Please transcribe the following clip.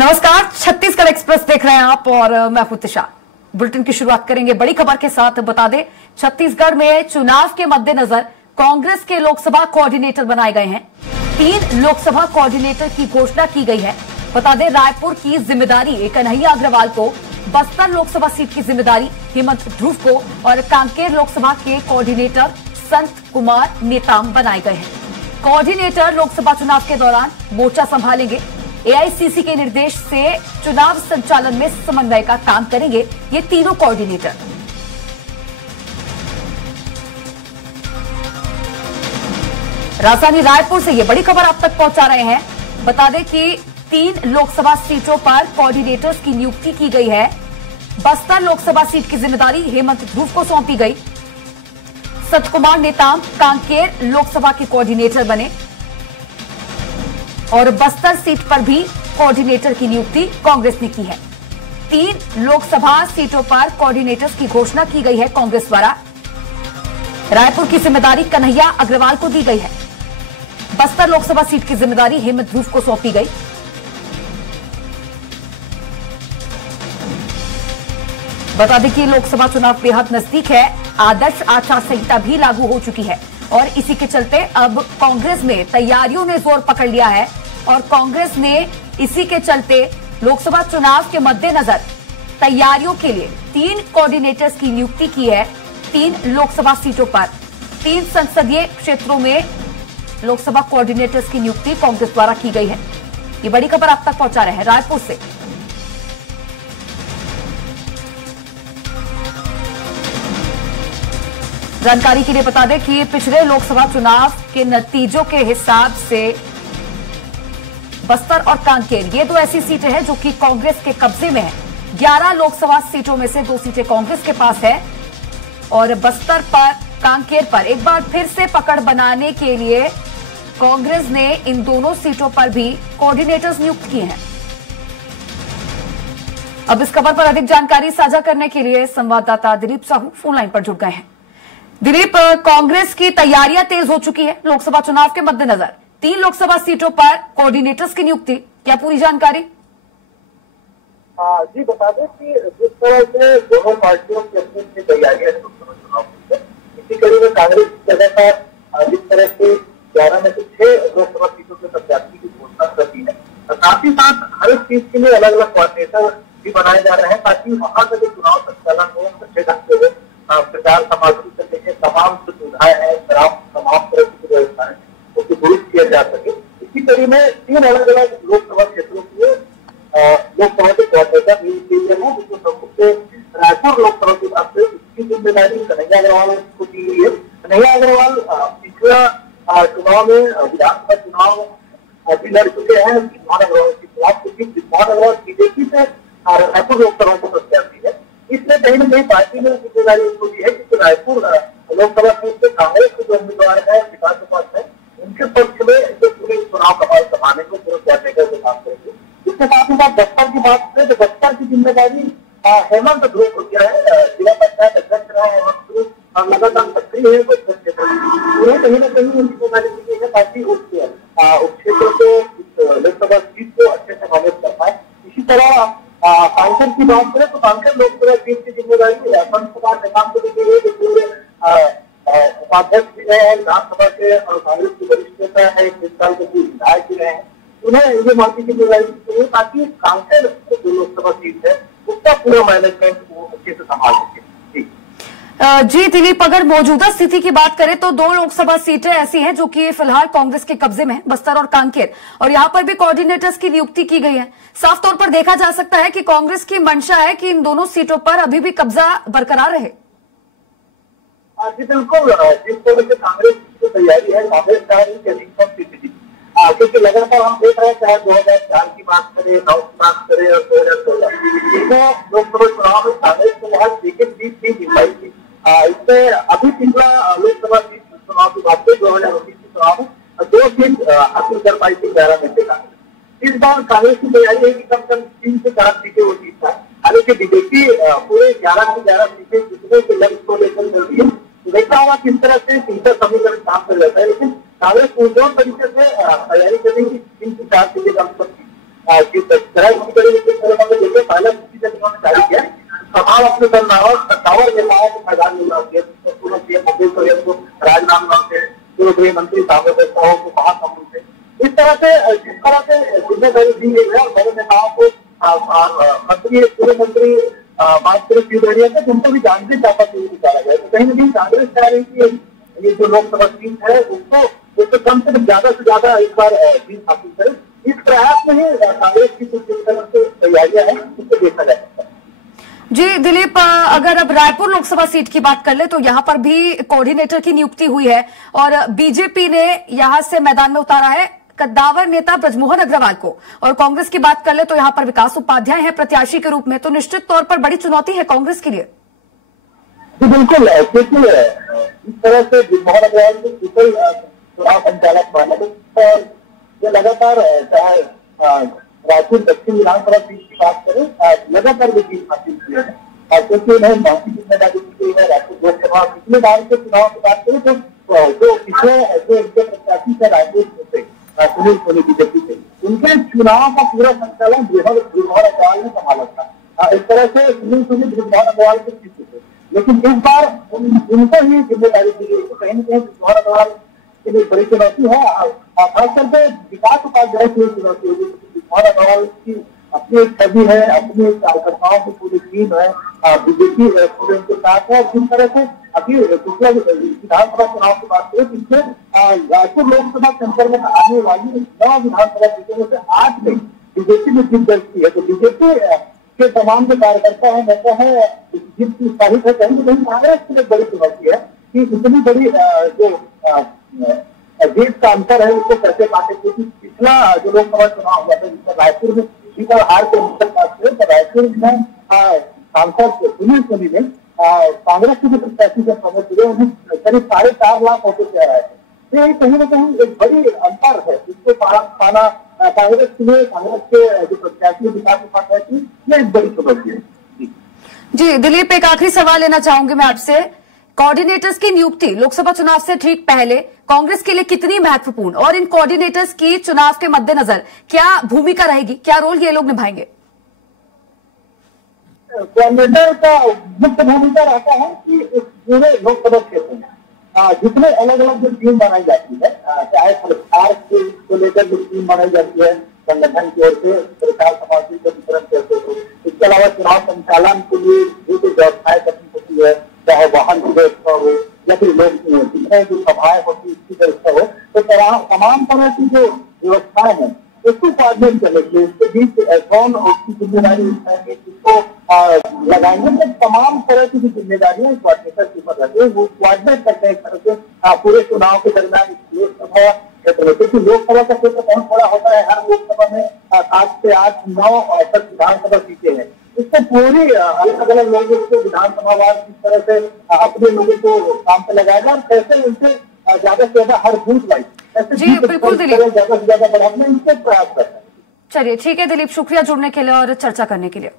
नमस्कार, छत्तीसगढ़ एक्सप्रेस देख रहे हैं आप और मैं हूं तिशा। बुलेटिन की शुरुआत करेंगे बड़ी खबर के साथ। बता दें, छत्तीसगढ़ में चुनाव के मद्देनजर कांग्रेस के लोकसभा कोऑर्डिनेटर बनाए गए हैं। 3 लोकसभा कोऑर्डिनेटर की घोषणा की गई है। बता दें, रायपुर की जिम्मेदारी कन्हैया अग्रवाल को, बस्तर लोकसभा सीट की जिम्मेदारी हेमंत ध्रुव को और कांकेर लोकसभा के कोऑर्डिनेटर संत कुमार नेताम बनाए गए हैं। कोऑर्डिनेटर लोकसभा चुनाव के दौरान मोर्चा संभालेंगे। एआईसीसी के निर्देश से चुनाव संचालन में समन्वय का काम करेंगे ये तीनों कोऑर्डिनेटर। राजधानी रायपुर से ये बड़ी खबर आप तक पहुंचा रहे हैं। बता दें कि 3 लोकसभा सीटों पर कोऑर्डिनेटर्स की नियुक्ति की गई है। बस्तर लोकसभा सीट की जिम्मेदारी हेमंत ध्रुव को सौंपी गई। संत कुमार नेताम कांकेर लोकसभा के कोऑर्डिनेटर बने और बस्तर सीट पर भी कोऑर्डिनेटर की नियुक्ति कांग्रेस ने की है। 3 लोकसभा सीटों पर कोऑर्डिनेटर्स की घोषणा की गई है कांग्रेस द्वारा। रायपुर की जिम्मेदारी कन्हैया अग्रवाल को दी गई है। बस्तर लोकसभा सीट की जिम्मेदारी हेमंत ध्रुव को सौंपी गई। बता दें कि लोकसभा चुनाव बेहद नजदीक है। आदर्श आचार संहिता भी लागू हो चुकी है और इसी के चलते अब कांग्रेस में तैयारियों ने जोर पकड़ लिया है और कांग्रेस ने इसी के चलते लोकसभा चुनाव के मद्देनजर तैयारियों के लिए 3 कोऑर्डिनेटर्स की नियुक्ति की है। 3 लोकसभा सीटों पर 3 संसदीय क्षेत्रों में लोकसभा कोऑर्डिनेटर्स की नियुक्ति कांग्रेस द्वारा की गई है। ये बड़ी खबर आप तक पहुंचा रहे हैं रायपुर से। जानकारी के लिए बता दें कि पिछले लोकसभा चुनाव के नतीजों के हिसाब से बस्तर और कांकेर ये 2 ऐसी सीटें हैं जो कि कांग्रेस के कब्जे में है। 11 लोकसभा सीटों में से 2 सीटें कांग्रेस के पास है और बस्तर पर, कांकेर पर एक बार फिर से पकड़ बनाने के लिए कांग्रेस ने इन दोनों सीटों पर भी कोऑर्डिनेटर्स नियुक्त किए हैं। अब इस खबर पर अधिक जानकारी साझा करने के लिए संवाददाता दिलीप साहू फोन लाइन पर जुड़ गए हैं। दिलीप, कांग्रेस की तैयारियां तेज हो चुकी है लोकसभा चुनाव के मद्देनजर। 3 लोकसभा सीटों पर कोऑर्डिनेटर्स की नियुक्ति, क्या पूरी जानकारी? जी बता दें कि जिस तरह से दोनों पार्टियों की अपनी तैयारियां है लोकसभा चुनाव की, इसी कड़ी में कांग्रेस लगातार जिस तरह से 11 में से 6 लोकसभा सीटों के प्रत्याशी की घोषणा करती है, साथ ही साथ हर एक सीट के लिए अलग अलग कोऑर्डिनेटर भी बनाए जा रहे हैं ताकि वहां का जो चुनाव संचालन हो अच्छे ढंग से प्रचार सामग्री करने के तमाम जो सुविधाएं हैं, तमाम तरह की व्यवस्था है उसको दुरुस्त किया जा सके। इसी कड़ी में 3 अलग अलग लोकसभा क्षेत्रों के लोकसभा के कोऑर्डिनेटर नियुक्त किए गए हैं, जिसमें सबसे रायपुर लोकसभा के बाद से इसकी जिम्मेदारी कन्हैया अग्रवाल को दी गई है। कन्हैया अग्रवाल पिछला चुनाव में विधानसभा चुनाव भी लड़ चुके हैं। विधान अग्रवाल के खिलाफ, क्योंकि विधान अग्रवाल बीजेपी से रायपुर लोकसभा के प्रत्याशी है, इसलिए कहीं न कहीं पार्टी ने जिम्मेदारी उसको दी है कि रायपुर लोकसभा सीट से कांग्रेस के जो उम्मीदवार है विकास उपाध्याय है, उनके पक्ष में जो पूरे चुनाव कमाल संभालने को पूरे कोऑर्डिनेटर से काम करेंगे। इसके साथ ही साथ बस्तर की बात करें तो बस्तर की जिम्मेदारी हेमंत ध्रुव को दिया है। जिला पंचायत अध्यक्ष रहा हेमंत ध्रुव लगातार सक्रिय है बस्तर क्षेत्र में। उन्हें कहीं न कहीं जिम्मेदारी दी गई है ताकि उस क्षेत्र को लोकसभा सीट को अच्छे से मैनेज कर पाए। इसी तरह कांकेर की बात करें तो कांकेर लोकसभा सीट की जिम्मेदारी संत कुमार नेताम को दी गई है, जो पूरे उपाध्यक्ष भी रहे हैं विधानसभा के और कांग्रेस के वरिष्ठ नेता है, 20 साल के विधायक भी रहे हैं। उन्हें ये मानती की जिम्मेदारी दी गई ताकि कांकेर जो लोकसभा सीट है उसका पूरा मैनेजमेंट वो अच्छे से संभाल सके। जी दिलीप, अगर मौजूदा स्थिति की बात करें तो 2 लोकसभा सीटें ऐसी हैं जो कि फिलहाल कांग्रेस के कब्जे में है, बस्तर और कांकेर, और यहां पर भी कोऑर्डिनेटर्स की नियुक्ति की गई है। साफ तौर पर देखा जा सकता है कि कांग्रेस की मंशा है कि इन दोनों सीटों पर अभी भी कब्जा बरकरार रहे। जी बिल्कुल, जिस तरह से कांग्रेस की तैयारी है, कांग्रेस चाह रही है अधिकतम सीटें जीती, क्योंकि लगातार हम देख रहे हैं चाहे 2004 की बात करें, 9 की बात करें और 2016 लोकसभा चुनाव में कांग्रेस को वहां सीटें जीत पाई थी। इससे अभी पिछला लोकसभा सीट चुनाव की बात करें 2019 के चुनाव में 2 सीट हासिल कर पाई थी 11 में से कांग्रेस। इस बार कांग्रेस की तैयारी है कि कम से कम 3 से 4 सीटें वो जीत पाए। हालांकि बीजेपी पूरे 11 से 11 सीटें जीतने के लक्ष्य को लेकर चल रही है। देखा होगा किस तरह से तीसरा समीकरण काम कर जाता है, लेकिन कांग्रेस पूर्ण तरीके से तैयारी करेगी 3 से 4 सीटें कम देखिए पहले जारी किया तमाम अपने सत्तावर नेताओं को मैदान में लौटे राजनांदगांव से जो गृह मंत्री साहब को कहा थे। इस तरह से जिस तरह से जिम्मेदारी दी गई है और बड़े नेताओं को मंत्री पूर्व मंत्री बात करें सिंधिया थे उनको भी जानते चाहता से निकाला गया। तो कहीं न कहीं कांग्रेस चाह रही कि ये जो लोकसभा सीट है उसको कम से ज्यादा इस बार जीत हासिल करे। इस प्रयास में ही कांग्रेस की कुछ तैयारियां हैं उसको देखा जाए। जी दिलीप, अगर अब रायपुर लोकसभा सीट की बात कर ले तो यहां पर भी कोऑर्डिनेटर की नियुक्ति हुई है और बीजेपी ने यहां से मैदान में उतारा है कद्दावर नेता ब्रजमोहन अग्रवाल को, और कांग्रेस की बात कर ले तो यहां पर विकास उपाध्याय है प्रत्याशी के रूप में। तो निश्चित तौर पर बड़ी चुनौती है कांग्रेस के लिए। बिल्कुल, देखिए इस तरह से ब्रजमोहन अग्रवाल को चुनाव संचालक माना और ये लगातार चाहे रायपुर दक्षिण विधानसभा सीट की बात करें लगातार वो जीत हासिल की है और क्योंकि उन्हें महंगी जिम्मेदारी दी गई है। रायपुर लोकसभा पिछले बार के चुनाव की बात करें तो जो पिछले जो इनके प्रत्याशी थे रायपुर से सुनील सोनी बीजेपी से, उनके चुनाव का पूरा संचालन ब्रजमोहन अग्रवाल ने संभाला था। इस तरह से सुनील सोनी ब्रजमोहन अग्रवाल के पीछे थे, लेकिन इस बार उनको ही जिम्मेदारी दी गई। तो कहीं न कहीं ब्रजमोहन अग्रवाल के लिए बड़ी चुनौती है, खासकर पे विकास उपाध्याय की चुनौती होगी। ब्रजमोहन अग्रवाल की अपनी एक छवि है, अपनी कार्यकर्ताओं की पूरी टीम है, बीजेपी पूरे उनके साथ है। जिस तरह से अभी पिछले विधानसभा चुनाव की बात करें इससे रायपुर लोकसभा क्षेत्र में आने वाली 9 विधानसभा सीटों में से 8 में बीजेपी ने जीत दर्ज की है। तो बीजेपी के तमाम जो कार्यकर्ता है नेता है जीत की उत्साहित है। कहीं न कहीं कांग्रेस की एक बड़ी चुनौती है कि इतनी बड़ी जो जीत का अंतर है उसको कैसे काटे, क्योंकि पिछला जो लोकसभा चुनाव हुआ था जिसमें रायपुर में सीट और हार के बात करें तो रायपुर में सांसद सुनील सोनी ने कांग्रेस के जो प्रत्याशी से प्रमोद हुए उन्हें करीब 4.5 लाख वोटों से हराए थे। ये कहीं न कहीं एक बड़ी अंतर है जिसको पाना कांग्रेस के लिए, कांग्रेस के जो प्रत्याशी विकास उपाध्याय की ये एक बड़ी चुनौती है। जी दिलीप, एक आखिरी सवाल लेना चाहूंगी मैं आपसे। कोऑर्डिनेटर्स की नियुक्ति लोकसभा चुनाव से ठीक पहले कांग्रेस के लिए कितनी महत्वपूर्ण, और इन कोऑर्डिनेटर्स की चुनाव के मद्देनजर क्या भूमिका रहेगी, क्या रोल ये लोग निभाएंगे? कोऑर्डिनेटर का मुख्य भूमिका रहता है कि इस पूरे लोकसभा क्षेत्र में जितने अलग अलग जो टीम बनाई जाती है, चाहे सरकार को लेकर जो टीम बनाई जाती है संगठन की ओर से, सरकार सामग्री का वितरण करते हो, इसके अलावा चुनाव संचालन के लिए जो व्यवस्थाएं करनी होती है, चाहे वाहन की व्यवस्था हो या फिर लोग कितने जो सभाएं होती है इसकी व्यवस्था हो, तो तमाम तरह की जो व्यवस्थाएं हैं उसको कोऑर्डिनेट करने के लिए उसके बीच कौन उसकी जिम्मेदारी उठाएंगे, किसको लगाएंगे, तो तमाम तरह की जो जिम्मेदारियां कोऑर्डिनेटर के ऊपर रहती है वो कोऑर्डिनेट करते हैं एक तरह से पूरे चुनाव के दरमियान लोकसभा क्षेत्र में। क्योंकि लोकसभा का क्षेत्र बहुत बड़ा होता है, हर लोकसभा में 7 से 8, 9 तक विधानसभा सीटें हैं। इसको पूरी अलग अलग लोगों को विधानसभावार किस तरह से अपने लोगों को काम पे लगाएगा और कैसे उनसे ज्यादा से ज्यादा हर बूथ वाइज जी बिल्कुल दिलीप, ज्यादा से ज्यादा बढ़ाने इसके प्रयास करते हैं। चलिए ठीक है दिलीप, शुक्रिया जुड़ने के लिए और चर्चा करने के लिए।